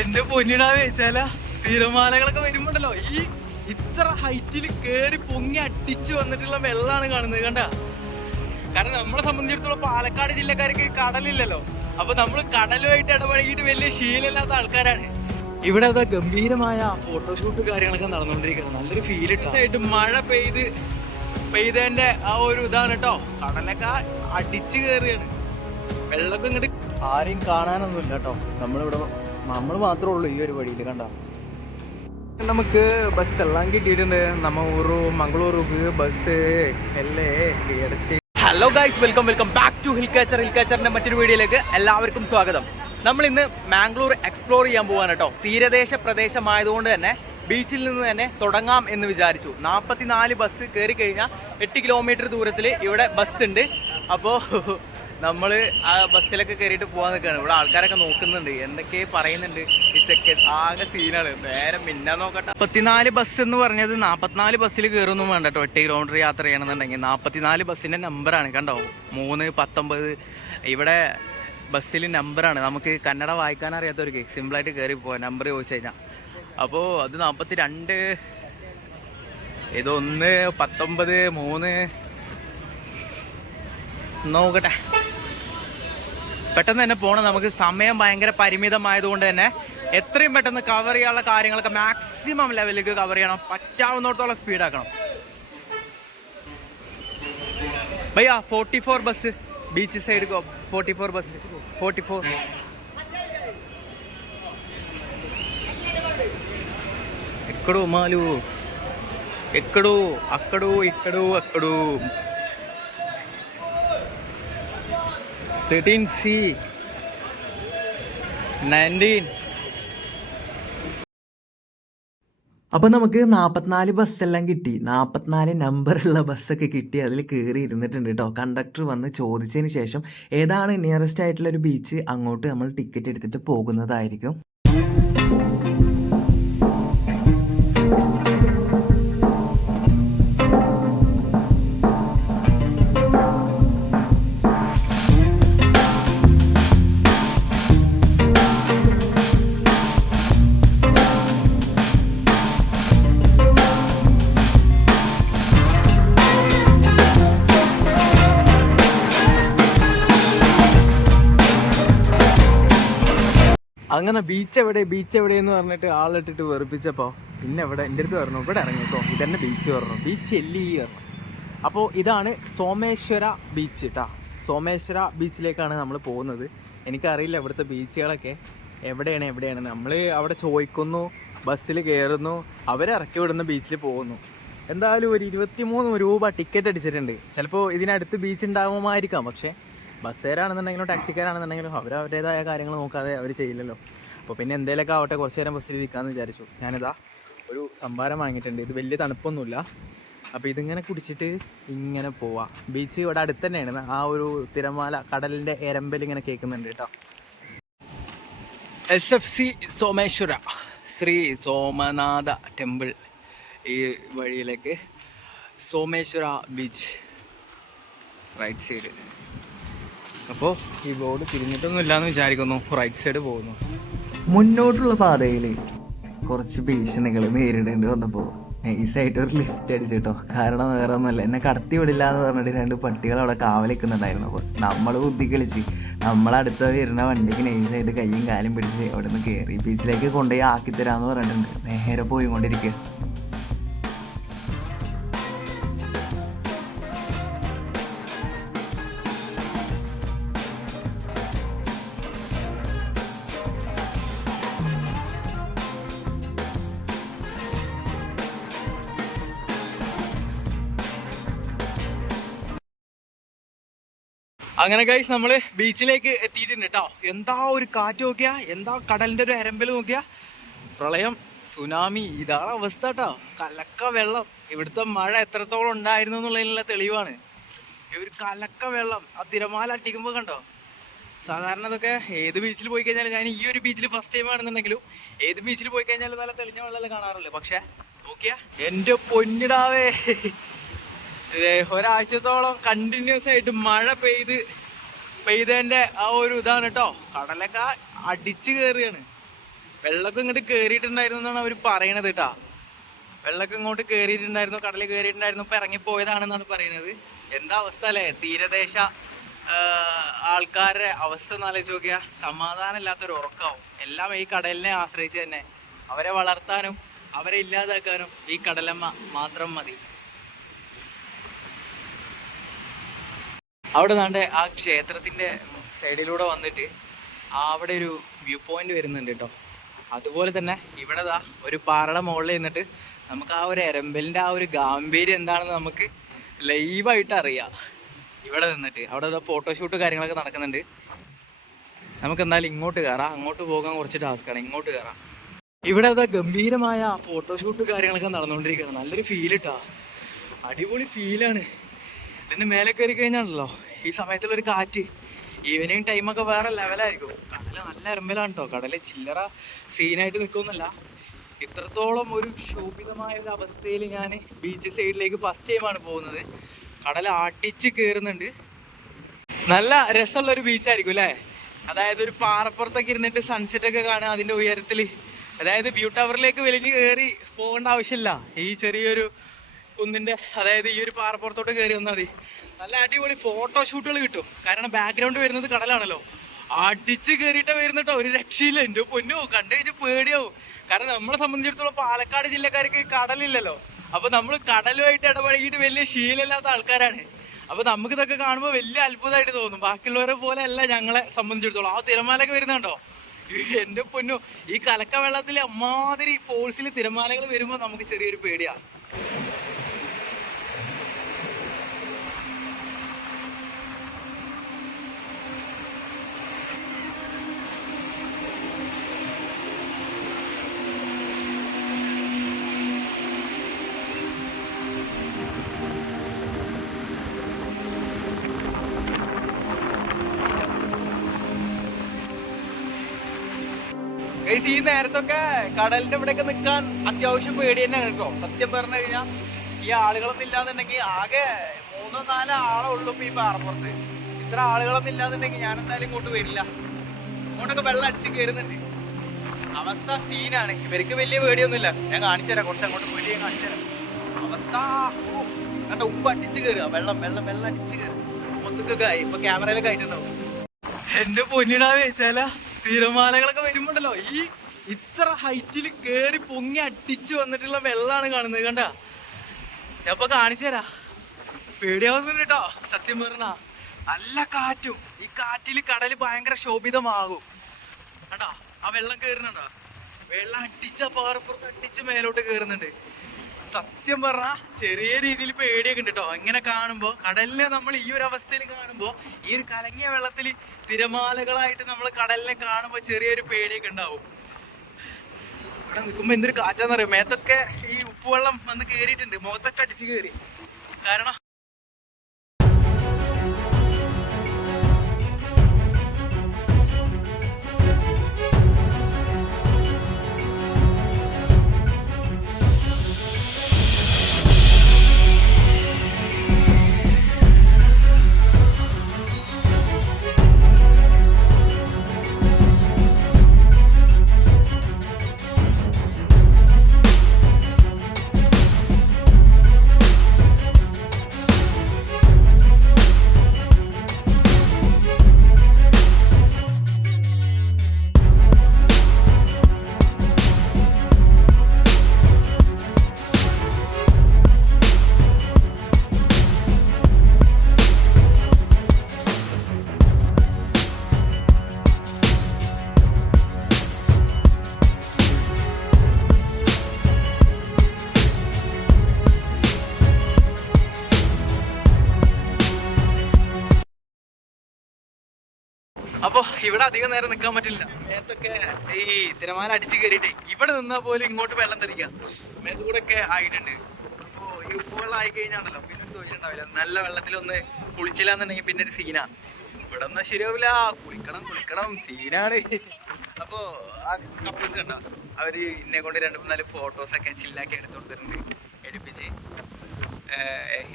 എന്റെ പൊന്നിടാവേ ചില തിരമാലകളൊക്കെ വരുമ്പോണ്ടല്ലോ ഈ ഇത്ര ഹൈറ്റിൽ കേറി പൊങ്ങി അടിച്ചു വന്നിട്ടുള്ള വെള്ളമാണ് കാണുന്നത് കണ്ട? കാരണം നമ്മളെ സംബന്ധിച്ചിടത്തോളം പാലക്കാട് ജില്ലക്കാർക്ക് കടലില്ലല്ലോ. അപ്പൊ നമ്മൾ കടലുമായിട്ട് ഇടപഴകിയിട്ട് വലിയ ശീലമില്ലാത്ത ആൾക്കാരാണ്. ഇവിടെ അതാ ഗംഭീരമായ ഫോട്ടോഷൂട്ട് കാര്യങ്ങളൊക്കെ നടന്നുകൊണ്ടിരിക്കുന്നത് നല്ലൊരു ഫീൽ ഇട്ടായിട്ട് മഴ പെയ്ത് പെയ്തതിന്റെ ആ ഒരു ഇതാണ് കേട്ടോ കടലൊക്കെ അടിച്ചു കയറുകയാണ് വെള്ളമൊക്കെ ഇങ്ങോട്ട് ആരെയും കാണാനൊന്നുമില്ല കേട്ടോ നമ്മളിവിടെ നമ്മൾ മാത്രമേ ഉള്ളൂ ഈ ഒരു വഴിയിൽ കണ്ട? നമുക്ക് ബസ് എല്ലാം കിട്ടിയിട്ടുണ്ട്. നമ്മ ഊരു മംഗളൂർക്ക് ബസ് എല്ലേ ഇടച്ച് hello guys welcome welcome back to Hill Catcher Hill കാച്ചറിന്റെ മറ്റൊരു വീഡിയോയിലേക്ക് എല്ലാവർക്കും സ്വാഗതം. നമ്മൾ ഇന്ന് മാംഗ്ലൂർ എക്സ്പ്ലോർ ചെയ്യാൻ പോവാണ് കേട്ടോ. തീരദേശ പ്രദേശമായതുകൊണ്ട് തന്നെ ബീച്ചിൽ നിന്ന് തന്നെ തുടങ്ങാം എന്ന് വിചാരിച്ചു. നാൽപ്പത്തിനാല് ബസ് കയറി കഴിഞ്ഞാൽ എട്ട് കിലോമീറ്റർ ദൂരത്തിൽ ഇവിടെ ബസ് ഉണ്ട്. അപ്പോൾ നമ്മൾ ആ ബസ്സിലൊക്കെ കയറിയിട്ട് പോകാൻ നിൽക്കുകയാണ് ഇവിടെ ആൾക്കാരൊക്കെ നോക്കുന്നുണ്ട്. എന്തൊക്കെ പറയുന്നുണ്ട്. ഈ ചെക്ക് ആകെ സീനാണ് നേരെ മിന്നാൻ നോക്കട്ടെ. മുപ്പത്തിനാല് ബസ് എന്ന് പറഞ്ഞത് നാൽപ്പത്തിനാല് ബസ്സിൽ കയറൊന്നും വേണ്ട കേട്ടോ കിലോമീറ്റർ യാത്ര ചെയ്യണമെന്നുണ്ടെങ്കിൽ. നാൽപ്പത്തിനാല് ബസ്സിന്റെ നമ്പറാണ് കണ്ടോ? മൂന്ന് പത്തൊമ്പത്. ഇവിടെ ബസ്സിൽ നമ്പറാണ് നമുക്ക് കന്നഡ വായിക്കാൻ അറിയാത്തവർക്ക് സിമ്പിളായിട്ട് കയറി പോവാം. നമ്പർ ചോദിച്ചു കഴിഞ്ഞാൽ അപ്പോൾ അത് നാൽപ്പത്തി രണ്ട് ഇതൊന്ന് പത്തൊമ്പത് മൂന്ന്. നോക്കട്ടെ. പെട്ടെന്ന് തന്നെ പോകണം നമുക്ക് സമയം ഭയങ്കര പരിമിതമായതുകൊണ്ട് തന്നെ എത്രയും പെട്ടെന്ന് കവർ ചെയ്യാനുള്ള കാര്യങ്ങളൊക്കെ മാക്സിമം ലെവലിലേക്ക് കവർ ചെയ്യണം പറ്റാവുന്നിടത്തോളം സ്പീഡാക്കണം ഭയ്യ forty four bus beach side forty four bus forty four ఎక్కడు మాలు ఎక్కడు అక్కడు ఇక్కడు అక్కడు തേർട്ടീൻ സി നയന്റീൻ അപ്പോൾ നമുക്ക് നാൽപ്പത്തിനാല് ബസ്സെല്ലാം കിട്ടി. നാൽപ്പത്തിനാല് നമ്പറുള്ള ബസ്സൊക്കെ കിട്ടി. അതിൽ കയറി ഇരുന്നിട്ടുണ്ട് കേട്ടോ കണ്ടക്ടർ വന്ന് ചോദിച്ചതിന് ശേഷം ഏതാണ് നിയറസ്റ്റ് ആയിട്ടുള്ള ഒരു ബീച്ച് അങ്ങോട്ട് നമ്മൾ ടിക്കറ്റ് എടുത്തിട്ട് പോകുന്നതായിരിക്കും. അങ്ങനെ ബീച്ച് എവിടെ? ബീച്ച് എവിടെ എന്ന് പറഞ്ഞിട്ട് ആളിട്ടിട്ട് വെറുപ്പിച്ചപ്പോൾ പിന്നെ ഇവിടെ എന്റെ അടുത്ത് പറഞ്ഞു ഇവിടെ ഇറങ്ങിക്കോ. ഇതന്നെ ബീച്ച് പറഞ്ഞു ബീച്ച് എല്ലി പറഞ്ഞു അപ്പോൾ ഇതാണ് സോമേശ്വര ബീച്ച് കേട്ടാ സോമേശ്വര ബീച്ചിലേക്കാണ് നമ്മൾ പോകുന്നത്. എനിക്കറിയില്ല ഇവിടുത്തെ ബീച്ചുകളൊക്കെ എവിടെയാണ് എവിടെയാണ്. നമ്മൾ അവിടെ ചോദിക്കുന്നു ബസ്സിൽ കയറുന്നു അവരിറക്കി വിടുന്ന ബീച്ചിൽ പോകുന്നു. എന്തായാലും ഒരു ഇരുപത്തിമൂന്ന് രൂപ ടിക്കറ്റ് അടിച്ചിട്ടുണ്ട്. ചിലപ്പോൾ ഇതിനടുത്ത് ബീച്ച് ഉണ്ടാകുമായിരിക്കാം പക്ഷേ ബസ്സുകാരാണെന്നുണ്ടെങ്കിലും ടാക്സിക്കാരാണെന്നുണ്ടെങ്കിലും അവർ അവരുടേതായ കാര്യങ്ങൾ നോക്കാതെ അവർ ചെയ്യില്ലല്ലോ. അപ്പോൾ പിന്നെ എന്തെങ്കിലുമൊക്കെ ആവട്ടെ കുറച്ച് നേരം ബസ്സിൽ ഇരിക്കാമെന്ന് വിചാരിച്ചു. ഞാനിതാ ഒരു സംഭാരം വാങ്ങിയിട്ടുണ്ട്. ഇത് വലിയ തണുപ്പൊന്നുമില്ല. അപ്പോൾ ഇതിങ്ങനെ കുടിച്ചിട്ട് ഇങ്ങനെ പോവാം. ബീച്ച് ഇവിടെ അടുത്ത് തന്നെയാണ് ആ ഒരു തിരമാല കടലിന്റെ എരമ്പൽ ഇങ്ങനെ കേൾക്കുന്നുണ്ട് കേട്ടോ. S F C Someshwara Shri Somanatha temple ഈ വഴിയിലേക്ക് സോമേശ്വര ബീച്ച് റൈറ്റ് സൈഡ്. അപ്പോൾ ഈ ബോർഡ് തിരിഞ്ഞിട്ടൊന്നും ഇല്ലാന്ന് വിചാരിക്കുന്നു. റൈറ്റ് സൈഡ് പോകുന്നു. മുന്നോട്ടുള്ള പാതയിൽ കുറച്ച് ഭീഷണികൾ നേരിടേണ്ടി വന്നപ്പോൾ നൈസായിട്ട് ഒരു ലിഫ്റ്റ് അടിച്ചിട്ടോ. കാരണം വേറെ ഒന്നുമല്ല എന്നെ കടത്തി വിടില്ല എന്ന് പറഞ്ഞിട്ട് രണ്ട് പട്ടികൾ അവിടെ കാവലിക്കുന്നുണ്ടായിരുന്നു അപ്പോൾ നമ്മൾ ബുദ്ധി കളിച്ച് നമ്മളടുത്ത വരുന്ന വണ്ടിക്ക് നൈസായിട്ട് കയ്യും കാലും പിടിച്ച് അവിടെ നിന്ന് കയറി ബീച്ചിലേക്ക് കൊണ്ടുപോയി ആക്കി തരാമെന്ന് പറഞ്ഞിട്ടുണ്ട്. നേരെ പോയിക്കൊണ്ടിരിക്കുക. അങ്ങനെ കൈസ് നമ്മൾ ബീച്ചിലേക്ക് എത്തിയിട്ടുണ്ട് കേട്ടോ എന്താ ഒരു കാറ്റ് നോക്കിയാ? എന്താ കടലിന്റെ ഒരു അരമ്പൽ നോക്കിയാ? പ്രളയം സുനാമി ഇതാണ് അവസ്ഥ കേട്ടോ കലക്ക വെള്ളം. ഇവിടുത്തെ മഴ എത്രത്തോളം ഉണ്ടായിരുന്നു എന്നുള്ളതിനുള്ള തെളിവാണ്. ഒരു കലക്ക വെള്ളം ആ തിരമാല അട്ടിക്കുമ്പോ കണ്ടോ? സാധാരണ ഇതൊക്കെ ഏത് ബീച്ചിൽ പോയി കഴിഞ്ഞാലും ഞാൻ ഈ ഒരു ബീച്ചിൽ ഫസ്റ്റ് ടൈം ആണെന്നുണ്ടെങ്കിലും ഏത് ബീച്ചിൽ പോയി കഴിഞ്ഞാലും നല്ല തെളിഞ്ഞ വെള്ളമല്ലേ കാണാറുള്ളൂ. പക്ഷെ നോക്കിയാ എന്റെ പൊന്നിടാവേ. ഒരാഴ്ചത്തോളം കണ്ടിന്യൂസ് ആയിട്ട് മഴ പെയ്ത് പെയ്തതിന്റെ ആ ഒരു ഇതാണ് കേട്ടോ കടലൊക്കെ അടിച്ചു കയറിയാണ് വെള്ളമൊക്കെ ഇങ്ങോട്ട് കയറിയിട്ടുണ്ടായിരുന്നു എന്നാണ് അവർ പറയണത് കേട്ടാ വെള്ളമൊക്കെ ഇങ്ങോട്ട് കേറിയിട്ടുണ്ടായിരുന്നു കടലിൽ കേറിയിട്ടുണ്ടായിരുന്നു ഇപ്പൊ ഇറങ്ങിപ്പോയതാണെന്നാണ് പറയുന്നത് എന്താ അവസ്ഥ അല്ലേ? തീരദേശ ആൾക്കാരുടെ അവസ്ഥ ഒന്ന് ആലോചിച്ച് നോക്കിയാൽ സമാധാനം ഇല്ലാത്തൊരു ഉറക്കാവും. എല്ലാം ഈ കടലിനെ ആശ്രയിച്ച് തന്നെ. അവരെ വളർത്താനും അവരെ ഇല്ലാതാക്കാനും ഈ കടലമ്മ മാത്രം മതി. അവിടെ നാണ്ട് ആ ക്ഷേത്രത്തിന്റെ സൈഡിലൂടെ വന്നിട്ട് അവിടെ ഒരു വ്യൂ പോയിന്റ് വരുന്നുണ്ട് കേട്ടോ. അതുപോലെ തന്നെ ഇവിടെ ദാ ഒരു പാറയുടെ മുകളിൽ നിന്നിട്ട് നമുക്ക് ആ ഒരു എരമ്പലിന്റെ ആ ഒരു ഗാംഭീര്യം എന്താണെന്ന് നമുക്ക് ലൈവായിട്ട് അറിയാം. ഇവിടെ നിന്നിട്ട്. അവിടെ ഫോട്ടോ ഫോട്ടോഷൂട്ട് കാര്യങ്ങളൊക്കെ നടക്കുന്നുണ്ട്. നമുക്ക് എന്തായാലും ഇങ്ങോട്ട് കയറാം. അങ്ങോട്ട് പോകാൻ കുറച്ച് ടാസ്ക്കാണ് ഇങ്ങോട്ട് കയറാം. ഇവിടെ അതാ ഗംഭീരമായ ഫോട്ടോഷൂട്ട് കാര്യങ്ങളൊക്കെ നടന്നുകൊണ്ടിരിക്കുകയാണ്. നല്ലൊരു ഫീൽ ഇട്ടാ അടിപൊളി ഫീലാണ് ഇതിന്റെ മേലെ കയറി കഴിഞ്ഞാണല്ലോ. ഈ സമയത്തുള്ളൊരു കാറ്റ്. ഈവനിങ് ടൈമൊക്കെ വേറെ ലെവലായിരിക്കും കടൽ നല്ല ഇറമ്പലാണ് കേട്ടോ കടൽ ചില്ലറ സീനായിട്ട് നിൽക്കുന്നില്ല ഇത്രത്തോളം ഒരു ശോഭിതമായ ഒരു അവസ്ഥയിൽ ഞാൻ ബീച്ച് സൈഡിലേക്ക് ഫസ്റ്റ് ടൈമാണ് പോകുന്നത്. കടൽ അടിച്ച് കയറുന്നുണ്ട് നല്ല രസമുള്ള ഒരു ബീച്ചായിരിക്കും അല്ലേ? അതായത് ഒരു പാറപ്പുറത്തൊക്കെ ഇരുന്നിട്ട് സൺസെറ്റ് ഒക്കെ കാണുക അതിന്റെ ഉയരത്തിൽ അതായത് വ്യൂ ടവറിലേക്ക് വലിഞ്ഞ് കയറി പോകേണ്ട ആവശ്യമില്ല. ഈ ചെറിയൊരു കുന്നിന്റെ അതായത് ഈ ഒരു പാറപ്പുറത്തോട്ട് കയറി വന്നാൽ മതി. നല്ല അടിപൊളി ഫോട്ടോഷൂട്ടുകൾ കിട്ടും. കാരണം ബാക്ക്ഗ്രൗണ്ട് വരുന്നത് കടലാണല്ലോ. അടിച്ച് കയറിയിട്ട് വരുന്നിട്ടോ ഒരു രക്ഷയില്ല. എന്റെ പൊന്നോ കണ്ടു കഴിഞ്ഞാൽ പേടിയാവും. കാരണം നമ്മളെ സംബന്ധിച്ചിടത്തോളം പാലക്കാട് ജില്ലക്കാർക്ക് കടലില്ലല്ലോ. അപ്പൊ നമ്മൾ കടലുമായിട്ട് ഇടപഴകിയിട്ട് വലിയ ശീലമില്ലാത്ത ആൾക്കാരാണ്. അപ്പൊ നമുക്ക് ഇതൊക്കെ കാണുമ്പോൾ വലിയ അത്ഭുതമായിട്ട് തോന്നും. ബാക്കിയുള്ളവരെ പോലെ അല്ല ഞങ്ങളെ സംബന്ധിച്ചിടത്തോളം. ആ തിരമാലയൊക്കെ വരുന്നുണ്ടോ? എന്റെ പൊന്നു ഈ കലക്ക വെള്ളത്തിൽ അമ്മാതിരി ഫോഴ്സിൽ തിരമാലകൾ വരുമ്പോൾ നമുക്ക് ചെറിയൊരു പേടിയാ. ഈ നേരത്തൊക്കെ കടലിന്റെ ഇവിടെയൊക്കെ നിൽക്കാൻ അത്യാവശ്യം പേടി തന്നെയാണ് കേട്ടോ. സത്യം പറഞ്ഞു കഴിഞ്ഞാൽ ഈ ആളുകളൊന്നും ഇല്ലാന്നുണ്ടെങ്കിൽ ആകെ മൂന്നോ നാലോ ആളെ ഉള്ളൂ ഈ പാറപ്പുറത്ത് ഇത്ര ആളുകളൊന്നും ഇല്ലാന്നുണ്ടെങ്കിൽ ഞാൻ എന്തായാലും ഇങ്ങോട്ട് വരില്ല. ഇങ്ങോട്ടൊക്കെ വെള്ളം അടിച്ച് കയറുന്നുണ്ട് അവസ്ഥ സീനാണ് ഇവർക്ക് വലിയ പേടിയൊന്നുമില്ല. ഞാൻ കാണിച്ചു തരാം. കുറച്ച് അങ്ങോട്ട് പേടിയെ കാണിച്ചു തരാം. അവസ്ഥ കണ്ട? ഉപ്പ് അടിച്ച് കയറുക വെള്ളം വെള്ളം വെള്ളം അടിച്ച് കയറുക മൊത്തക്കൊക്കെ ആയി. ഇപ്പൊ ക്യാമറയിലൊക്കെ ആയിട്ടുണ്ടാവും. എന്റെ പൊന്നിടാ വെച്ചാല. തിരമാലകളൊക്കെ വരുമ്പോണ്ടല്ലോ. ഈ ഇത്ര ഹൈറ്റിൽ കേറി പൊങ്ങി അടിച്ചു വന്നിട്ടുള്ള വെള്ളാണ് കാണുന്നത് കണ്ട? ഞാനിപ്പൊ കാണിച്ചു തരാ. പേടിയാവുന്നുണ്ട് കേട്ടോ സത്യം പറഞ്ഞ. നല്ല കാറ്റും. ഈ കാറ്റിൽ കടൽ ഭയങ്കര ശോഭിതമാകും. കണ്ടോ? ആ വെള്ളം കേറുന്നുണ്ടോ? വെള്ളം അടിച്ച പാറപ്പുറത്ത് അടിച്ച് മേലോട്ട് കേറുന്നുണ്ട്. സത്യം പറഞ്ഞാൽ ചെറിയ രീതിയിൽ പേടിയൊക്കെ ഉണ്ട് കേട്ടോ ഇങ്ങനെ കാണുമ്പോ കടലിനെ നമ്മൾ ഈ ഒരു അവസ്ഥയിൽ കാണുമ്പോ ഈ ഒരു കലങ്ങിയ വെള്ളത്തിൽ തിരമാലകളായിട്ട് നമ്മൾ കടലിനെ കാണുമ്പോ ചെറിയൊരു പേടിയൊക്കെ ഉണ്ടാവും. ഇവിടെ നിൽക്കുമ്പോ എന്തൊരു കാറ്റാന്നറിയോ മേത്തൊക്കെ ഈ ഉപ്പുവെള്ളം വന്ന് കേറിയിട്ടുണ്ട്. മുഖത്തൊക്കെ അടിച്ച് കയറി കാരണം അപ്പൊ ഇവിടെ അധികം നേരം നിൽക്കാൻ പറ്റില്ല. മേത്തൊക്കെ ഈ തിരമാല അടിച്ചു കയറിയിട്ടേ ഇവിടെ നിന്നാ പോലും ഇങ്ങോട്ട് വെള്ളം തെറിക്കാം മേത്ത് ഒക്കെ ആയിട്ടുണ്ട്. അപ്പോ ഈ ഉപ്പുവെള്ളം ആയി കഴിഞ്ഞാണല്ലോ പിന്നെ ഒരു നല്ല വെള്ളത്തിലൊന്ന് കുളിച്ചില്ല എന്നുണ്ടെങ്കിൽ പിന്നെ ഒരു സീനാ. ഇവിടെ ഒന്നും ശരിയാവില്ല. കുളിക്കണം കുളിക്കണം. സീനാണ്. അപ്പോ ആ കപ്പിൾസ് കണ്ടോ? അവർ എന്നെ കൊണ്ട് രണ്ട് മൂന്നാൽ ഫോട്ടോസ് ഒക്കെ ചില്ലാക്കി എടുത്തു കൊടുത്തിട്ടുണ്ട്. എടുപ്പിച്ച്.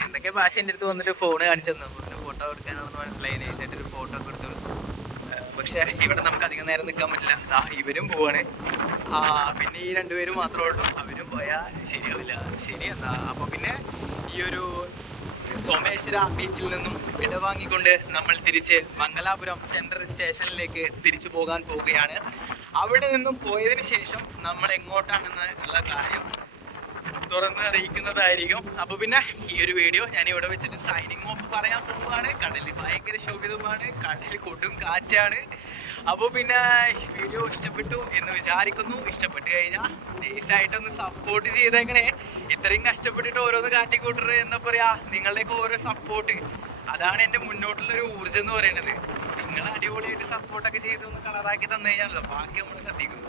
എന്തൊക്കെ ഭാഷ എന്റെ അടുത്ത് വന്നിട്ട് ഫോൺ കാണിച്ചു തന്നു. ഫോട്ടോ എടുക്കാനാണെന്ന് മനസ്സിലായി. ഫോട്ടോ ഒക്കെ എടുത്തു പക്ഷേ ഇവിടെ നമുക്ക് അധികം നേരം നിൽക്കാൻ പറ്റില്ല. ദാ ഇവരും പോവാണ്. ആ പിന്നെ ഈ രണ്ടുപേരും മാത്രമേ ഉള്ളൂ. അവരും പോയാൽ ശരിയാവില്ല. ശരിയെന്നാ അപ്പോൾ പിന്നെ ഈ ഒരു സോമേശ്വര ബീച്ചിൽ നിന്നും ഇടവാങ്ങിക്കൊണ്ട് നമ്മൾ തിരിച്ച് മംഗലാപുരം സെൻട്രൽ സ്റ്റേഷനിലേക്ക് തിരിച്ചു പോകാൻ പോവുകയാണ്. അവിടെ നിന്നും പോയതിനു ശേഷം നമ്മൾ എങ്ങോട്ടാണെന്ന് ഉള്ള കാര്യം തുറന്ന് അറിയിക്കുന്നതായിരിക്കും. അപ്പൊ പിന്നെ ഈ ഒരു വീഡിയോ ഞാൻ ഇവിടെ വെച്ചിട്ട് സൈനിങ് ഓഫ് പറയാൻ പോവുകയാണ്. കടലിൽ ഭയങ്കര ശോഭിതമാണ് കടലിൽ കൊടും കാറ്റാണ്. അപ്പോൾ പിന്നെ വീഡിയോ ഇഷ്ടപ്പെട്ടു എന്ന് വിചാരിക്കുന്നു. ഇഷ്ടപ്പെട്ട് കഴിഞ്ഞാൽ നൈസായിട്ടൊന്ന് സപ്പോർട്ട് ചെയ്തെങ്ങനെ ഇത്രയും കഷ്ടപ്പെട്ടിട്ട് ഓരോന്ന് കാട്ടിക്കൂട്ടറ് എന്താ പറയാ. നിങ്ങളുടെയൊക്കെ ഓരോ സപ്പോർട്ട് അതാണ് എന്റെ മുന്നോട്ടുള്ള ഒരു ഊർജം എന്ന് പറയുന്നത് നിങ്ങൾ അടിപൊളിയായിട്ട് സപ്പോർട്ടൊക്കെ ചെയ്ത് ഒന്ന് കളറാക്കി തന്നു കഴിഞ്ഞാലോ ബാക്കി നമ്മൾ കത്തിക്കും.